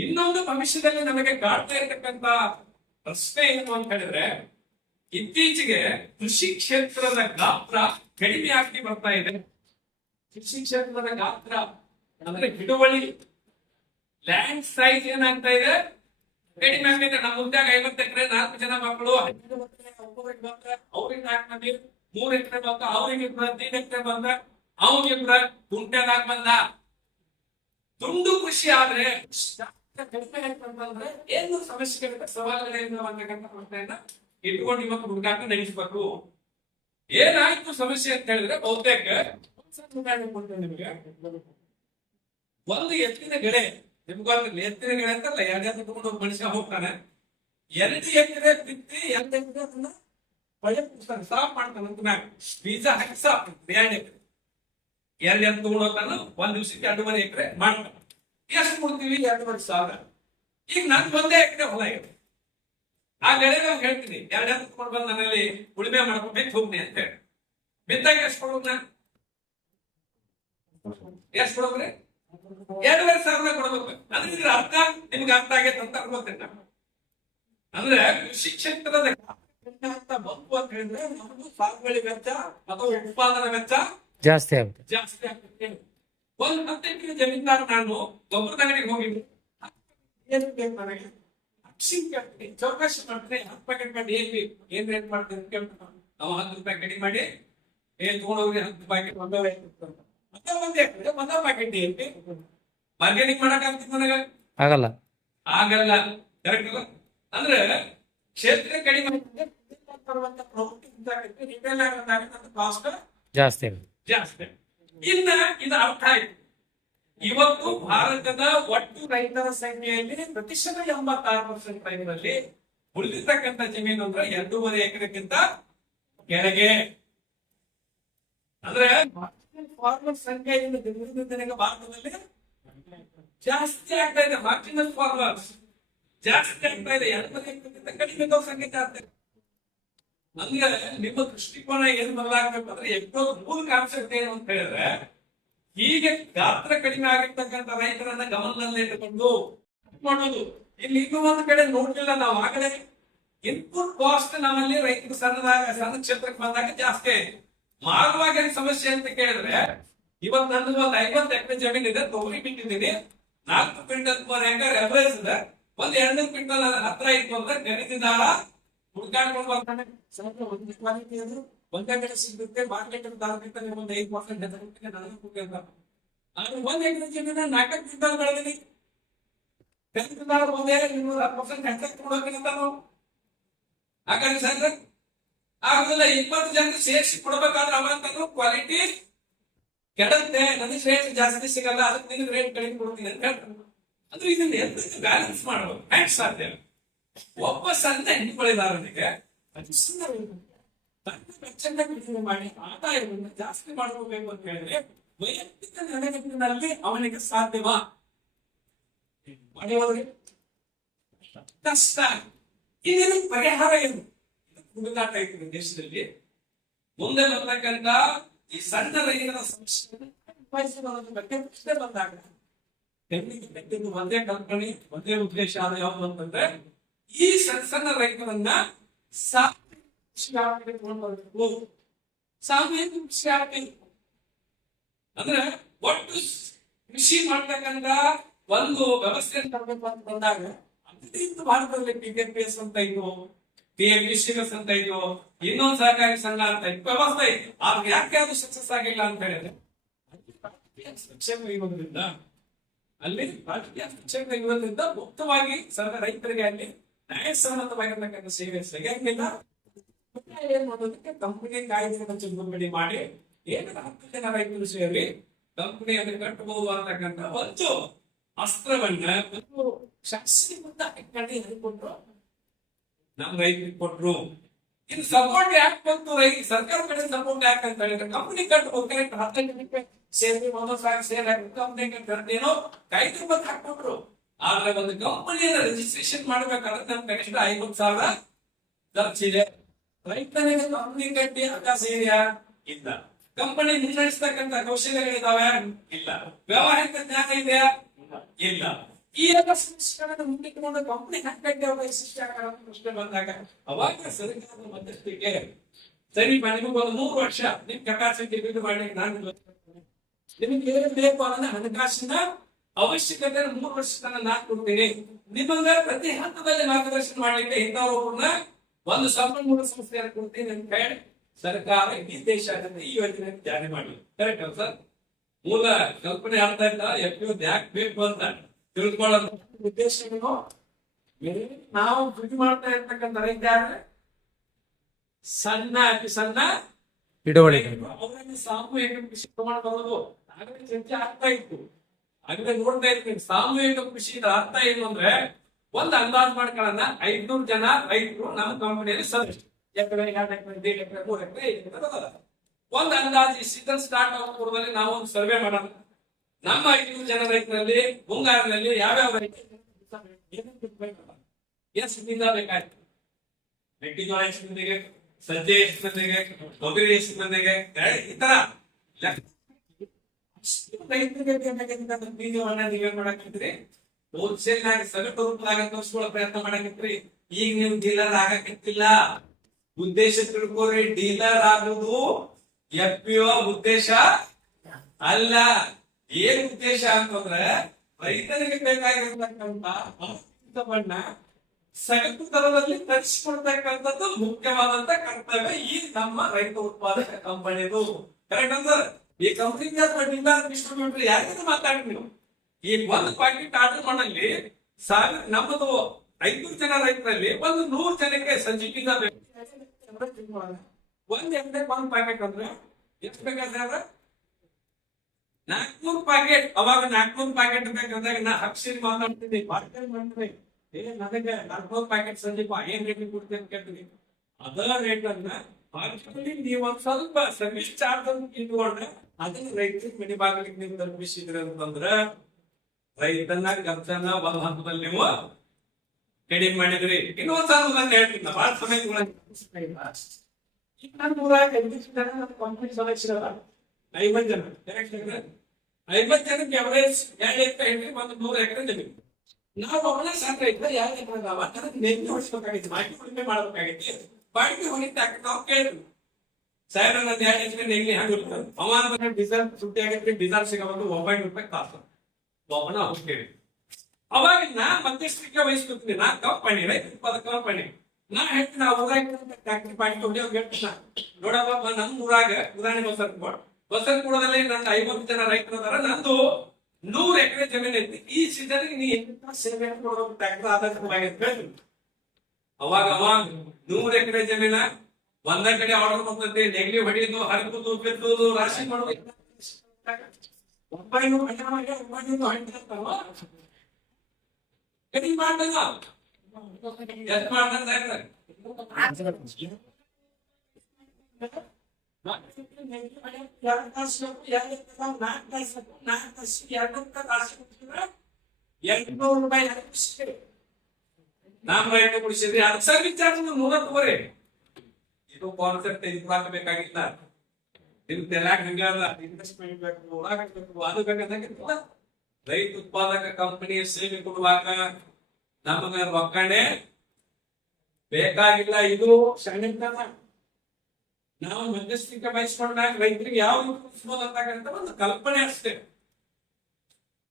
ಇನ್ನೊಂದು ಭವಿಷ್ಯದಲ್ಲಿ ನಮಗೆ ಕಾಡ್ತಾ ಇರತಕ್ಕಂತ ಪ್ರಶ್ನೆ ಏನು ಅಂತ ಹೇಳಿದ್ರೆ, ಇತ್ತೀಚೆಗೆ ಕೃಷಿ ಕ್ಷೇತ್ರದ ಗಾತ್ರ ಕಡಿಮೆ ಆಗಿ ಬರ್ತಾ ಇದೆ. ಕೃಷಿ ಕ್ಷೇತ್ರದ ಗಾತ್ರ ಅಂದ್ರೆ ಹಿಡುವಳಿ, ಲ್ಯಾಂಡ್ ಸೈಜ್ ಏನಾಗ್ತಾ ಇದೆ, ಕಡಿಮೆ ಆಗ್ತಿದೆ. ನಮ್ಮ ಮುಂದಾಗ 50 ಎಕರೆ 4 ಜನ ಮಕ್ಕಳು, ಅವ್ರಿಗೆ 4 ಮಂದಿ, 3 ಎಕರೆ ಬಂದ ಅವ್ರಿಗೆ 3 ಎಕರೆ ಬಂದ ಅವನಿಬ್ರ ಕುಂಟೆದಾಗ ಬಂದ. ತುಂಡು ಕೃಷಿ ಆದ್ರೆ ಕಡಿಮೆ ಅಂತಂದ್ರೆ ಏನು ಸಮಸ್ಯೆಗಳಿಂದ ಸವಾಲುಗಳಿಂದ ಅಂತಕ್ಕಂಥ ಪ್ರಶ್ನೆಯನ್ನ ಇಟ್ಕೊಂಡು ಇವತ್ತು ಹುಡುಕಾಟ ನಡೆಸಬೇಕು. ಏನಾಯ್ತು ಸಮಸ್ಯೆ ಅಂತ ಹೇಳಿದ್ರೆ, ಬಹುತೇಕ ನಿಮಗೆ ಒಂದು ಎತ್ತಿನ ಗಿಡ, ನಿಮ್ಗೊಂದು ಎತ್ತಿನ ಗಿಡ ಅಂತಲ್ಲ, 2 ಎತ್ತು ತಗೊಂಡು ಒಬ್ಬ ಮನುಷ್ಯ ಹೋಗ್ತಾನೆ, 2 ಎಕರೆ ಬಿತ್ತಿ 2 ಎಕರೆ ಅದನ್ನ ಪಳೆ ಸಾಫ್ ಮಾಡ್ತಾನಂತ ಮ್ಯಾಗ ಬೀಜ ಹಾಕಿ ಸಾಫ್ 2 ಎಕರೆ 2 ಎತ್ತು ತಗೊಂಡು ಹೋಗ್ತಾನ. 1 ದಿವಸಕ್ಕೆ 2.5 ಎಕರೆ ಮಾಡ್ತಾನ. ಎಷ್ಟು ಕೊಡ್ತೀವಿ? 2,500,000. ಈಗ ನನ್ 1 ಎಕರೆ ಹೊಲ ಇದೆ. ಆ ಗೆಳೆಯ ಹೇಳ್ತೀನಿ, 2 ಎತ್ತು ತಗೊಂಡು ಬಂದು ನನ್ನಲ್ಲಿ ಉಳುಮೆ ಮಾಡ್ಕೊಂಡು ಬಿತ್ತು ಹೋಗ್ನಿ ಅಂತ ಹೇಳಿ. ಬಿತ್ತಾಗ ಎಷ್ಟು ಕೊಡೋಣ? ಎಷ್ಟು ಕೊಡೋದ್ರಿ? 2,500 ಕೊಡ್ಬೇಕು. ಅಂದ್ರೆ ಇದ್ರ ಅರ್ಥ ನಿಮ್ಗೆ ಅರ್ಥ ಆಗೈತೆ ಅಂತ ಅನ್ಕೋತೀನಿ ನಾನು. ಅಂದ್ರೆ ಕೃಷಿ ಕ್ಷೇತ್ರದ ಬಂತು ಅಂತ ಹೇಳಿದ್ರೆ ನಮ್ದು ಸಾಗುವಳಿ ವೆಚ್ಚ ಅಥವಾ ಉತ್ಪಾದನಾ ವೆಚ್ಚ ಜಾಸ್ತಿ ಆಗ್ತದೆ. 1 10 ಎಕರೆ ಜಮೀನ್ದಾರ ನಾನು ಗೊಬ್ಬರದ ಅಂಗಡಿಗೆ ಹೋಗಿದ್ದೆ, ಏನು ಬೇಕು ನನಗೆ ಅಕ್ಷಿ ಕೇಳ್ತೀನಿ, ಚೌಕಾಶಿ ಮಾಡ್ತೀನಿ, 10 ಪ್ಯಾಕೆಟ್ ಮಾಡಿ ಏನ್ ರೇಟ್ ಮಾಡ್ತೀನಿ ಅಂತ ಕೇಳ್ತಾನೆ. ನಾವು 10 ರೂಪಾಯಿ ಕಡಿಮೆ ಮಾಡಿ ತಗೊಂಡೋಗ್ರಿ, 10 ಪ್ಯಾಕೆಟ್ ಒಂದೇ ಪ್ಯಾಕೆಟ್ ఏంటి ಮಾರ್ಕೆಟಿಂಗ್ ಮಾಡಕ್ ಆಗ್ತದೆ ನನಗ? ಆಗಲ್ಲ. ಕರೆಕ್ಟ್ ಅಲ್ಲ? ಅಂದ್ರೆ ಕ್ಷೇತ್ರ ಕಡಿಮೆ ಕಾಸ್ಟ್ ಜಾಸ್ತಿ. ಇನ್ನ ಇದು ಅರ್ಥ ಆಯ್ತು. ಇವತ್ತು ಭಾರತದ ಒಟ್ಟು ರೈತರ ಸಂಖ್ಯೆಯಲ್ಲಿ ಪ್ರತಿಶತ 86% ರೈತರಲ್ಲಿ ಉಳಿದಿರ್ತಕ್ಕಂಥ ಜಮೀನು ಅಂದ್ರೆ 2.5 ಎಕರೆಗಿಂತ ಕೆಳಗೆ. ಅಂದ್ರೆ ಫಾರ್ಮರ್ ಸಂಖ್ಯೆ ದಿನದಿಂದ ಭಾರತದಲ್ಲಿ ಜಾಸ್ತಿ ಆಗ್ತಾ ಇದೆ. ಮಾರ್ಜಿನಲ್ ಫಾರ್ಮರ್ಸ್ ಜಾಸ್ತಿ ಆಗ್ತಾ ಇದೆ. 2.5 ಎಕರೆಗಿಂತ ಕಡಿಮೆ ಸಂಖ್ಯೆ ಜಾಸ್ತಿ. ಅಂದ್ರೆ ನಿಮ್ಮ ದೃಷ್ಟಿಕೋನ ಏನು ಬದಲಾಗಬೇಕಂದ್ರೆ, ಎಷ್ಟೋ ಮೂಲ ಕಾನ್ಸೆಪ್ಟ್ ಏನು ಅಂತ ಹೇಳಿದ್ರೆ, ಹೀಗೆ ಗಾತ್ರ ಕಡಿಮೆ ಆಗಿರ್ತಕ್ಕಂಥ ರೈತರನ್ನ ಗಮನದಲ್ಲಿಟ್ಟುಕೊಂಡು ಮಾಡೋದು. ಇಲ್ಲಿ ಇನ್ನೂ ಒಂದು ಕಡೆ ನೋಡ್ಲಿಲ್ಲ ನಾವು, ಆಗಲೇ ಇನ್ಪುಟ್ ಕಾಸ್ಟ್ ನಮ್ಮಲ್ಲಿ ರೈತರು ಸಣ್ಣ ಕ್ಷೇತ್ರಕ್ಕೆ ಬಂದಾಗ ಜಾಸ್ತಿ ಮಾರುವಾಗ ಸಮಸ್ಯೆ ಅಂತ ಕೇಳಿದ್ರೆ, ಇವತ್ತು ನಂದು ಒಂದು 50 ಎಕರೆ ಜಮೀನ್ ಇದೆ, ತೊಗರಿ ಬಿಟ್ಟಿದ್ದೀನಿ, 4 ಕ್ವಿಂಟಲ್ ಪರ್ ಎಕರ್ ಎವರೇಜ್ ಇದೆ. 1-2 ಕ್ವಿಂಟಲ್ ಹತ್ರ ಇತ್ತು ಅಂದ್ರೆ ಖರೀದಿದಾರ ಹುಡ್ಕಾಡ್ಕೊಂಡು ಬರ್ತಾನೆ. ಒಂದೇ ಕಡೆ ಸಿಗುತ್ತೆ, ಮಾರ್ಕೆಟ್ ಒಂದು 5% ನಾನು 1 ಎಕರೆ ಜಮೀನ 4 ಕ್ವಿಂಟಲ್ ಬೆಳೆದಿನಿ, ಖರೀದಿದಾರ ಒಂದೇ 210% ಹೆಚ್ಚಾಗಿ ಕೊಡೋಕಿಂತ ಹಾಗಾಗಿ ಸರ್ ಆಗುದಿಲ್ಲ. 20 ಜನ ಸೇರಿಸಿ ಕೊಡ್ಬೇಕಾದ್ರೆ ಅವಂತಂದ್ರು ಕ್ವಾಲಿಟಿ ಕೆಡತ್ತೆ, ನನಗೆ ರೇಟ್ ಜಾಸ್ತಿ ಸಿಗಲ್ಲ, ಅದಕ್ಕೆ ನಿನಗೆ ರೇಟ್ ಕಡಿಮೆ ಕೊಡ್ತೀನಿ ಅಂತ ಹೇಳ್ತಾರೆ. ಅಂದ್ರೆ ಇದನ್ನ ಎಂತ ಬ್ಯಾಲೆನ್ಸ್ ಮಾಡಬಹುದು? ಹ್ಯಾಂಗ್ ಸಾಧ್ಯ? ಒಬ್ಬ ಸಣ್ಣ ಹೆಣ್ಣುಗಳಿದಾರನಿಗೆ ತನ್ನ ವೆಚ್ಚ ಮಾಡಿ ಆದಾಯವನ್ನು ಜಾಸ್ತಿ ಮಾಡ್ಕೋಬೇಕು ಅಂತ ಹೇಳಿದ್ರೆ ವೈಯಕ್ತಿಕ ನೆಲೆಗಟ್ಟಿನಲ್ಲಿ ಅವನಿಗೆ ಸಾಧ್ಯವಾ? ಮಾಡುವವರಿಗೆ ಕಷ್ಟ. ಇದರ ಪರಿಹಾರ ಏನು? ಹುಡುಗಾಟ ಇತ್ತು ದೇಶದಲ್ಲಿ. ಮುಂದೆ ಬರ್ತಕ್ಕಂಥ ಈ ಸಣ್ಣ ರೈತರ ಸಮಸ್ಯೆ ಬಗ್ಗೆ ಬಂದಾಗ ಒಂದೇ ಕಲ್ಪನೆ, ಒಂದೇ ಉದ್ದೇಶ ಯಾವುದು ಅಂತಂದ್ರೆ, ಈ ಸಣ್ಣ ರೈತರನ್ನ ಸಾಮೂಹಿಕ ಕೃಷಿ ಅಂದ್ರೆ ಒಟ್ಟು ಕೃಷಿ ಮಾಡ್ತಕ್ಕಂಥ ಒಂದು ವ್ಯವಸ್ಥೆ ತರಬೇಕು ಅಂತ ಬಂದಾಗ, ಭಾರತದಲ್ಲಿ PKPS ಅಂತ ಇದ್ವು, PMPCS ಅಂತ ಇದ್ವು, ಇನ್ನೊಂದು ಸಹಕಾರಿ ಸಂಘ ಅಂತ ವ್ಯವಸ್ಥೆ ಇತ್ತು. ಆದ್ರೆ ಯಾಕೆ ಅದು ಸಕ್ಸಸ್ ಆಗಿಲ್ಲ ಅಂತ ಹೇಳಿದ್ರೆ, ಇರೋದ್ರಿಂದ ಅಲ್ಲಿ ರಾಜಕೀಯ ಶಿಕ್ಷಣ ಇರೋದ್ರಿಂದ ಮುಕ್ತವಾಗಿ ರೈತರಿಗೆ ಅಲ್ಲಿ ನ್ಯಾಯಸಮ್ಮತವಾಗಿರ್ತಕ್ಕಂಥ ಸೇವೆ ಸಿಗಂಗಿಲ್ಲ. ಏನ್ ಮಾಡೋದಕ್ಕೆ ಕಂಪನಿ ಕಾಯ್ದೆಗಳನ್ನು ತಿದ್ದುಪಡಿ ಮಾಡಿ 10 ಜನ ರೈತರು ಸೇರಿ ಕಂಪನಿಯನ್ನು ಕಟ್ಟಬಹುದು ಅಂತಕ್ಕಂಥ ಒಂದು ಅಸ್ತ್ರವನ್ನ ಶಾಸನಬದ್ಧ ಹೇಳಿಕೊಟ್ರು, ನಮ್ಮ ರೈತರಿಗೆ ಕೊಟ್ರು. ಇದು ಸಪೋರ್ಟ್ ಯಾಕೆ ಬಂತು? ಸರ್ಕಾರ ಕಡೆ ಸಪೋರ್ಟ್ ಯಾಕೆ ಅಂತ ಹೇಳಿದ್ರೆ, ಕಂಪನಿ ಕಟ್ಟಬಹುದು, ಕರೆಕ್ಟ್ 10 ಜನಕ್ಕೆ ಸೇರಿ 1,000 ಸೇರಿ ಕಂಪನಿಗೆ ಕಟ್ಟೇನೋ ಕಾಯ್ದೆ ಬಂದು ಹಾಕೊಟ್ರು. ಆದ್ರೆ ಒಂದು ಕಂಪನಿಯನ್ನು ರಿಜಿಸ್ಟ್ರೇಷನ್ ಮಾಡ್ಬೇಕಾದ್ರೆ ನಮ್ ಕನಿಷ್ಠ 50,000 ಖರ್ಚಿದೆ. ರೈತನಿಗೆ ಕಂಪನಿ ಕಟ್ಟಿ ಅವಕಾಶ ಇದೆಯಾ? ಇಲ್ಲ. ಕಂಪನಿ ನಿರ್ವಹಿಸ್ತಕ್ಕಂಥ ಕೌಶಲ್ಯಗಳಿದಾವೆ? ಇಲ್ಲ. ವ್ಯವಹಾರಿಕ ಜ್ಞಾನ ಇದೆಯಾ? ಇಲ್ಲ. ಈ ಎಲ್ಲ ಸಮಸ್ಯೆಗಳನ್ನ ಮುಂದಿಟ್ಟುಕೊಂಡು ಕಂಪನಿ ಹಾಕಿ ಶಿಕ್ಷೆ ಪ್ರಶ್ನೆ ಬಂದಾಗ ಅವಾಗ ಸರ್ಕಾರದ ಮಧ್ಯಸ್ಥಿಕೆ ಸರಿ ನಿಮಗೆ ಒಂದು 3 ವರ್ಷ ನಿಮ್ ಕೆಪಾಸಿಟಿ ಬಿಲ್ಡ್ ಮಾಡ್ಲಿಕ್ಕೆ ನಾನು ನಿಮ್ಗೆ ಏನ್ ಬೇಕು ಅನ್ನೋ ಹಣಕಾಸಿನ ಅವಶ್ಯಕತೆ 3 ವರ್ಷ ತನಕ ನಾನು ಕೊಡ್ತೀನಿ. ನಿಮಗೆ ಪ್ರತಿ ಹಂತದಲ್ಲಿ ಮಾರ್ಗದರ್ಶನ ಮಾಡ್ಲಿಕ್ಕೆ ಇಂಥವ್ರನ್ನ ಒಂದು ಸಂಪನ್ಮೂಲ ಸಂಸ್ಥೆಯನ್ನು ಕೊಡ್ತೀನಿ ಅಂತ ಹೇಳಿ ಸರ್ಕಾರ ಈ ದೇಶಾದ್ಯಂತ ಈ ಯೋಜನೆ ಜಾರಿ ಮಾಡಿ. ಕರೆಕ್ಟ್ ಅಲ್ಲ ಸರ್? ಮೂಲ ಕಲ್ಪನೆ ಅರ್ಥ ಇಲ್ಲ, ಎಫ್ಪಿಒ ಯಾಕೆ ಬೇಕು ಅಂತ ತಿಳ್ಕೊಳ್ಳೋ ಉದ್ದೇಶಗಳು ನಾವು ದುಡ್ಡು ಮಾಡ್ತಾ ಇರ್ತಕ್ಕಂಥ ರೈತ ಸಣ್ಣ ಅತಿ ಸಣ್ಣ ಹಿಡುವಳಿ ಅವರನ್ನು ಸಾಮೂಹಿಕ ಕೃಷಿ ಪ್ರಮಾಣ ಬರೋದು ಆಗಲೇ ಚರ್ಚೆ ಆಗ್ತಾ ಇತ್ತು. ಆಗಲೇ ನೋಡ್ತಾ ಇರ್ತೀನಿ ಸಾಮೂಹಿಕ ಕೃಷಿ ಅರ್ಥ ಏನು ಅಂದ್ರೆ ಒಂದು ಅಂದಾಜು ಮಾಡ್ಕೊಳ್ಳೋಣ 500 ಜನ ರೈತರು ನಮ್ಮ ಕಂಪನಿಯಲ್ಲಿ ಸದಸ್ಯರು. ಎಕರೆ 2 ಎಕರೆ 1.5 ಎಕರೆ 3 ಎಕರೆ 5 ಎಕರೆ ಒಂದು ಅಂದಾಜು ಸೀಸನ್ ಸ್ಟಾರ್ಟ್ ಆಗೋ ಪೂರ್ವದಲ್ಲಿ ನಾವು ಒಂದು ಸರ್ವೆ ಮಾಡೋಣ. ನಮ್ಮ 500 ಜನ ರೈತರಲ್ಲಿ ಮುಂಗಾರಿನಲ್ಲಿ ಯಾವ್ಯಾವ ರೈತ ಎಷ್ಟು ಬೀಜ ಬೇಕಾಯ್ತು, ಮೆಕ್ಕೆಜೋಳ ಎಷ್ಟು ಮಂದಿಗೆ, ಸಜ್ಜೆ ಎಷ್ಟು ಮಂದಿಗೆ, ತೊಗರಿ ಎಷ್ಟು ಮಂದಿಗೆ, ಈ ತರ ರೈತರಿಗೆ ಬೀಜವನ್ನ ನೀವೇನ್ ಮಾಡಾಕಿದ್ರಿ ಹೋಲ್ಸೇಲ್ ನಾಗ ಸಗಟು ರೂಪದಾಗ ತೋರಿಸ್ಕೊಳ್ಳೋ ಪ್ರಯತ್ನ ಮಾಡಾಕಿದ್ರಿ. ಈಗ ನೀವು ಡೀಲರ್ ಆಗಕ್ಕಿಲ್ಲ. ಉದ್ದೇಶ ತಿಳ್ಕೋರಿ, ಡೀಲರ್ ಆಗುದು ಎಫ್ಪಿಒ ಉದ್ದೇಶ ಅಲ್ಲ. ಏನ್ ಉದ್ದೇಶ ಅಂತಂದ್ರೆ ರೈತರಿಗೆ ಬೇಕಾಗಿರ್ತಕ್ಕಂಥ ಬಣ್ಣ ಸಗಟು ದರದಲ್ಲಿ ತರಿಸಿಕೊಡ್ತಕ್ಕಂಥದ್ದು ಮುಖ್ಯವಾದಂತ ಕರ್ತವ್ಯ ಈ ನಮ್ಮ ರೈತ ಉತ್ಪಾದಕ ಕಂಪನಿದು. ಕರೆಕ್ಟ್ ಅಂದ್ರೆ ಈ ಕಂಪನಿ ಡಿಸ್ಟ್ರಿಬ್ಯೂಟರ್ ಯಾಕೆ ಮಾತಾಡಿ ನೀವು ಈ ಒಂದು ಪ್ಯಾಕೆಟ್ ಆರ್ಡರ್ ಮಾಡಲ್ಲಿ ನಮ್ಮದು 500 ಜನ ರೈತರಲ್ಲಿ ಒಂದು 100 ಜನಕ್ಕೆ ಸಂಜೆ ಬೀಜ ಬೇಕು. ಒಂದ್ ಎಕರೆಗೆ ಒಂದು ಪ್ಯಾಕೆಟ್ ಅಂದ್ರೆ ಎಷ್ಟು ಬೇಕಾದ್ರೆ 400 ಪ್ಯಾಕೆಟ್. ಅವಾಗ 400 ಪ್ಯಾಕೆಟ್ ಬೇಕಂದಾಗ ನಾ ಹಕ್ಷಿರಿ ಮಾತಾಡ್ತೀನಿ, ಮಾಡ್ತೀನಿ. ನನಗೆ 400 ಪ್ಯಾಕೆಟ್ ಸಂಜೀಪ ಏನ್ ರೇಟ್ ಕೊಡ್ತೀನಿ ಅಂತ ಕೇಳ್ತೀನಿ. ಅದರ ರೇಟ್ ಅನ್ನ ನೀವು ಒಂದ್ ಸ್ವಲ್ಪ ಸರ್ವಿಸ್ ಚಾರ್ಜ್ ಅಂತ ಇಟ್ಕೊಂಡ್ರೆ ಅದನ್ನ ರೈತರಿಗೆ ಮನೆ ಬಾಗಿಲಿಗೆ ನೀವು ತಲುಪಿಸಿದ್ರಿ ಅಂತಂದ್ರ ರೈತನ ಖರ್ಚನ್ನ ಒಂದು ಹಂತದಲ್ಲಿ ನೀವು ಕಡಿಮೆ ಮಾಡಿದ್ರಿ. ಇನ್ನೊಂದ್ ಸಾಲ ನಾನು ಹೇಳ್ತೀನಿ, ಬಹಳ ಸಮಯ ಕಂಪನಿ ಸದಸ್ಯರ 50 ಜನ 50 ಜನಕ್ಕೆ ಎವರೇಜ್ 2 ಎಕರೆ ಒಂದು 100 ಎಕರೆ ಜಮೀನು. ನಾವು ಒಬ್ಬನೇ ಸಾಕು ರೈತ 2 ಎಕರೆ ಅದಾವ ಅದಕ್ಕೆ ನೆನ್ನೆ ಹೊಡಿಸ್ಬೇಕಾಗಿತ್ತು, ಬಾಕಿ ಉಳಿಮೆ ಮಾಡಬೇಕಾಗಿತ್ತು. ಬಾಕಿ ಹೊಡಿತಾಕ ನಾವು ಕೇಳಿದ್ವಿ ಸಾಹೇಬ್ರ ನನ್ನ 2 ಎಕರೆ ನೆಗ್ಲಿ ಹಂಗ ಹವಾಮಾನ ಡೀಸೆಲ್ ಸುಟ್ಟಿ ಆಗೈತ್ರಿ, ಡೀಸೆಲ್ ಸಿಗಬಹುದು 9 ರೂಪಾಯಿ ತಾಸು ಒಬ್ಬನ ಹೋಗ್ತೇವೆ. ಅವಾಗ ನಾ ಮಧ್ಯಸ್ಥಿಕೆ ವಹಿಸ್ಕೊತೀನಿ. ನಾ ಕಂಪನಿ ರೈತ ಉತ್ಪಾದಕ ಕಂಪನಿ ನಾ ಹೇಳ್ತೀನಿ ಟ್ಯಾಕ್ಟ್ರಿ ಪಾಯಿಂಟ್ ಹೇಳ್ತೀನಿ ನೋಡಪ್ಪ ನಮ್ಮ ಊರಾಗ ಉದಾಹರಣೆ ಬಸರಕೂಡದಲ್ಲಿ ನನ್ನ 50 ಜನ ರೈತರದಾರ, ನಂದು 100 ಎಕರೆ ಜಮೀನ್ ಐತಿ. ಈ ಸೀಸನ್ ನೀ ಸೇವೆ ಕೊಡೋದು ಟ್ಯಾಕ್ಟರ್ ಆಧಾರ. ಅವಾಗ 100 ಎಕರೆ ಜಮೀನ ಒಂದ ಕಡೆ ಆರ್ಡರ್ ಬರ್ತೈತಿ, ನೆಗಲಿ ಹೊಡಿಯೋದು, ಹರಕುದು, ಬಿತ್ತುದು, ರಾಶಿ ಮಾಡೋದು 900 ಕಡಿಮೆ ಮಾಡಲ್ಲ. ಎಷ್ಟು ಮಾಡ್ತಾರೆ ನಾನ್ ರೈತ ಕೊಡಿಸಿದ್ರಿ ಅದು ಸರ್ವಿಸ್ ಚಾರ್ಜ್ 100 ತಗೋರಿ. ಇದು ಕಾನ್ಸೆಪ್ಟ್ ಇದು ಹಾಕಬೇಕಾಗಿಲ್ಲ. ಇದು ತೆಲಾಕ್ ಹಂಗಲ್ಲ, ಇನ್ವೆಸ್ಟ್ಮೆಂಟ್ ಬೇಕು, ಅದು ಬೇಕಾಗಿಲ್ಲ. ರೈತ ಉತ್ಪಾದಕ ಕಂಪನಿಯ ಸೇವೆ ಕೊಡುವಾಗ ನಮಗೆ ರೊಕ್ಕಣೆ ಬೇಕಾಗಿಲ್ಲ. ಇದು ಸಣ್ಣ ನಾವು ಮಧ್ಯಸ್ಥಿಕೆ ಬಯಸ್ಕೊಂಡಾಗ ರೈತರಿಗೆ ಯಾವ ಅಂತಕ್ಕಂಥ ಒಂದು ಕಲ್ಪನೆ ಅಷ್ಟೇ.